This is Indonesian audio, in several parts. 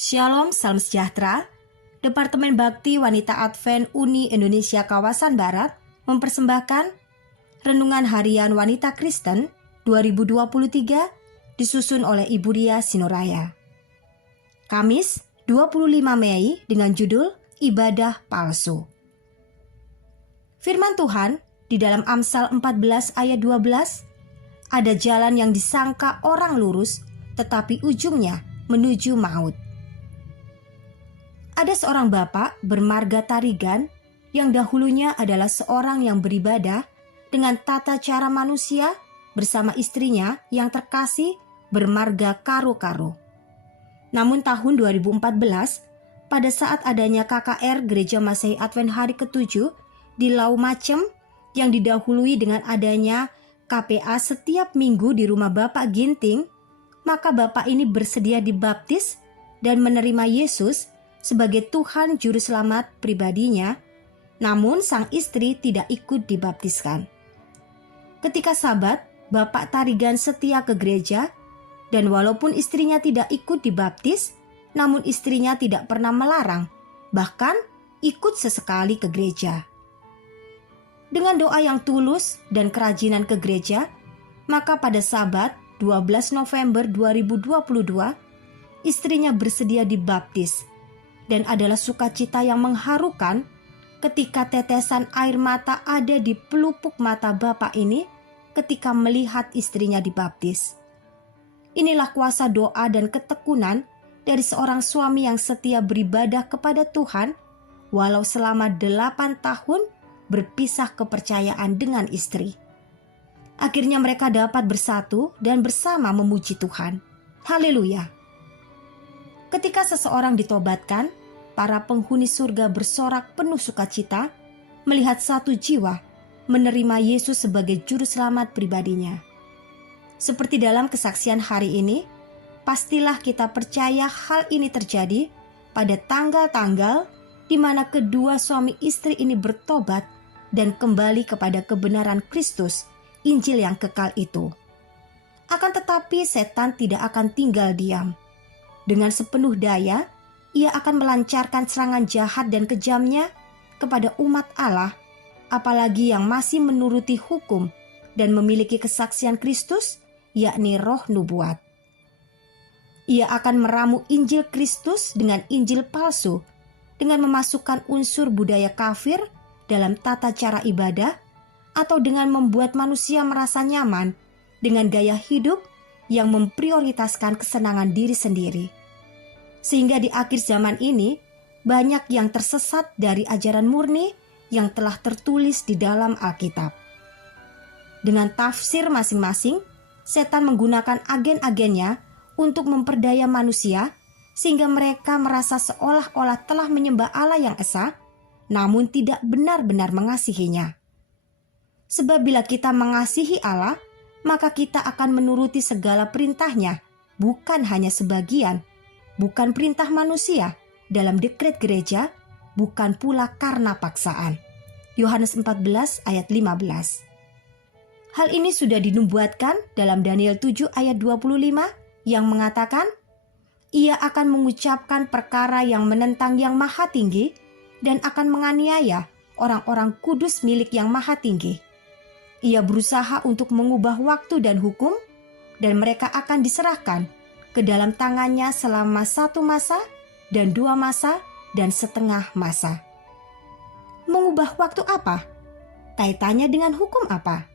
Shalom, salam sejahtera. Departemen Bakti Wanita Advent Uni Indonesia Kawasan Barat mempersembahkan Renungan Harian Wanita Kristen 2023 disusun oleh Ibu Ria Sinuraya. Kamis 25 Mei dengan judul Ibadah Palsu. Firman Tuhan di dalam Amsal 14 ayat 12, ada jalan yang disangka orang lurus, tetapi ujungnya menuju maut. Ada seorang bapak bermarga Tarigan yang dahulunya adalah seorang yang beribadah dengan tata cara manusia bersama istrinya yang terkasih bermarga Karo-Karo. Namun tahun 2014, pada saat adanya KKR Gereja Masehi Advent Hari ke-7 di Lau Macem yang didahului dengan adanya KPA setiap minggu di rumah Bapak Ginting, maka Bapak ini bersedia dibaptis dan menerima Yesus sebagai Tuhan Juru Selamat pribadinya, namun sang istri tidak ikut dibaptiskan. Ketika Sabat, Bapak Tarigan setia ke gereja, dan walaupun istrinya tidak ikut dibaptis, namun istrinya tidak pernah melarang, bahkan ikut sesekali ke gereja. Dengan doa yang tulus dan kerajinan ke gereja, maka pada Sabat 12 November 2022, istrinya bersedia dibaptis, dan adalah sukacita yang mengharukan ketika tetesan air mata ada di pelupuk mata bapak ini ketika melihat istrinya dibaptis. Inilah kuasa doa dan ketekunan dari seorang suami yang setia beribadah kepada Tuhan walau selama 8 tahun berpisah kepercayaan dengan istri. Akhirnya mereka dapat bersatu dan bersama memuji Tuhan. Haleluya. Ketika seseorang ditobatkan, para penghuni surga bersorak penuh sukacita melihat satu jiwa menerima Yesus sebagai juru selamat pribadinya. Seperti dalam kesaksian hari ini, pastilah kita percaya hal ini terjadi pada tanggal-tanggal di mana kedua suami istri ini bertobat dan kembali kepada kebenaran Kristus, Injil yang kekal itu. Akan tetapi setan tidak akan tinggal diam. Dengan sepenuh daya, ia akan melancarkan serangan jahat dan kejamnya kepada umat Allah, apalagi yang masih menuruti hukum dan memiliki kesaksian Kristus, yakni roh nubuat. Ia akan meramu Injil Kristus dengan Injil palsu, dengan memasukkan unsur budaya kafir dalam tata cara ibadah, atau dengan membuat manusia merasa nyaman dengan gaya hidup yang memprioritaskan kesenangan diri sendiri. Sehingga di akhir zaman ini, banyak yang tersesat dari ajaran murni yang telah tertulis di dalam Alkitab. Dengan tafsir masing-masing, setan menggunakan agen-agennya untuk memperdaya manusia, sehingga mereka merasa seolah-olah telah menyembah Allah yang esa, namun tidak benar-benar mengasihinya. Sebab bila kita mengasihi Allah, maka kita akan menuruti segala perintahnya, bukan hanya sebagian, bukan perintah manusia dalam dekret gereja, bukan pula karena paksaan. Yohanes 14 ayat 15. Hal ini sudah dinubuatkan dalam Daniel 7 ayat 25 yang mengatakan, ia akan mengucapkan perkara yang menentang yang maha tinggi dan akan menganiaya orang-orang kudus milik yang maha tinggi. Ia berusaha untuk mengubah waktu dan hukum, dan mereka akan diserahkan ke dalam tangannya selama 1 masa dan 2 masa dan setengah masa. Mengubah waktu apa? Kaitannya dengan hukum apa?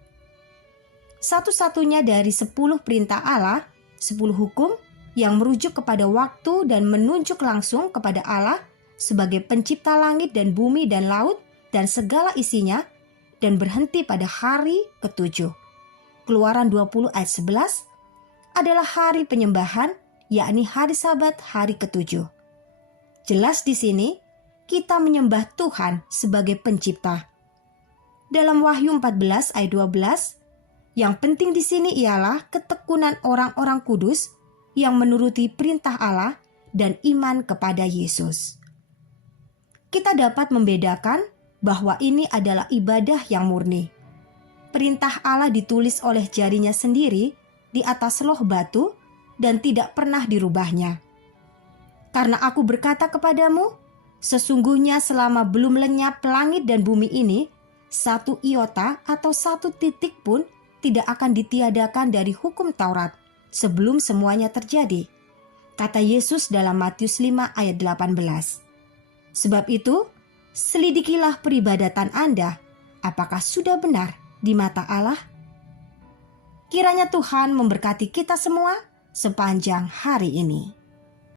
Satu-satunya dari 10 perintah Allah, 10 hukum yang merujuk kepada waktu dan menunjuk langsung kepada Allah sebagai pencipta langit dan bumi dan laut dan segala isinya, dan berhenti pada hari ke-7. Keluaran 20 ayat 11 adalah hari penyembahan, yakni hari Sabat hari ke-7. Jelas di sini, kita menyembah Tuhan sebagai pencipta. Dalam Wahyu 14 ayat 12, yang penting di sini ialah ketekunan orang-orang kudus yang menuruti perintah Allah dan iman kepada Yesus. Kita dapat membedakan bahwa ini adalah ibadah yang murni. Perintah Allah ditulis oleh jarinya sendiri di atas loh batu dan tidak pernah dirubahnya. Karena aku berkata kepadamu, sesungguhnya selama belum lenyap langit dan bumi ini, satu iota atau satu titik pun tidak akan ditiadakan dari hukum Taurat sebelum semuanya terjadi. Kata Yesus dalam Matius 5 ayat 18. Sebab itu, selidikilah peribadatan Anda, apakah sudah benar di mata Allah? Kiranya Tuhan memberkati kita semua sepanjang hari ini.